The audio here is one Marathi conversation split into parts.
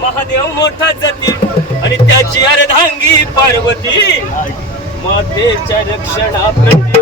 महादेव मोठा जाती आणि त्याची अर्धांगी पार्वती. मातेच्या रक्षणाप्रती.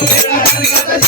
Gracias.